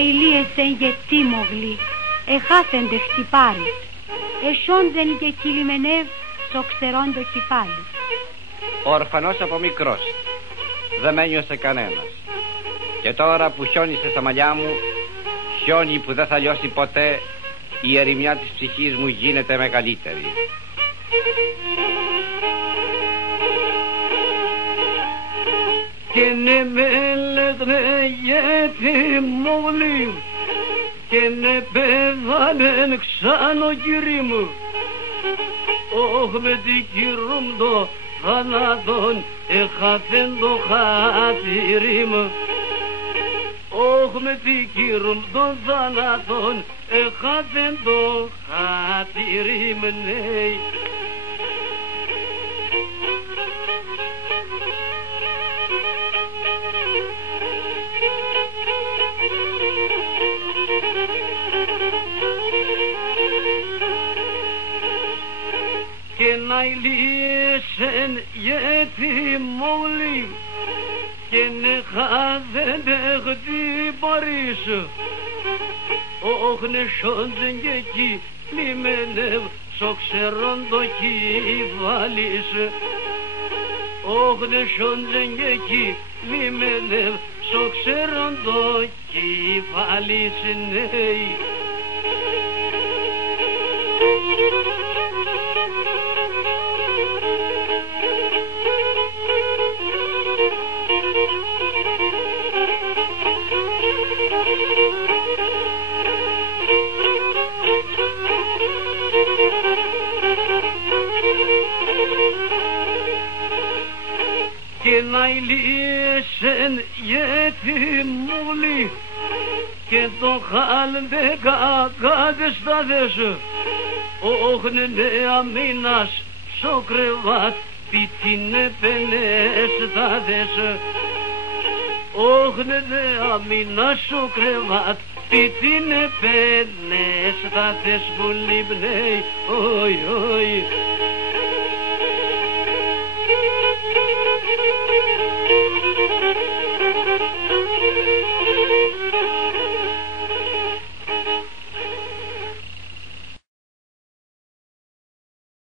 ηλίες εν γετή μογλή, εχάθεντε χτυπάρις, εσόντεν και κυλιμενεύ σοξερών το κεφάλι. Ορφανός από μικρός, δεν με ένιωσε κανένας. Και τώρα που χιόνισε στα μαλλιά μου, χιόνι που δεν θα λιώσει ποτέ, η ερημιά της ψυχής μου γίνεται μεγαλύτερη. Και ναι με λέγνε γιατί μόλι, και ναι πέθανε ξάνο κύρι μου, όχ με την κύρου το θάνατον έχαθεν το χατήρι μου, όχ με την κύρου το θάνατον έχαθεν το χατήρι μου, ναι. Και να ηλίεσεν γιατί μόλι, και νεχά δεν έχτη παρήσω, όχ νεσόντεν και εκεί λιμένευ σοξερών το κεφάλις, όχ νεσόντεν και εκεί λιμένευ σοξερών το κεφάλις, ναι. Και να ηλίεσεν γιατί μόλι, και το χάλντε κακάδε στα δέσου, όχ νέα μήνας σο κρεβάτ πιτίνε πενές στα δέσου, όχ νέα μήνας σο κρεβάτ πιτίνε πενές στα δέσου που λιμπνέει, οι, οι.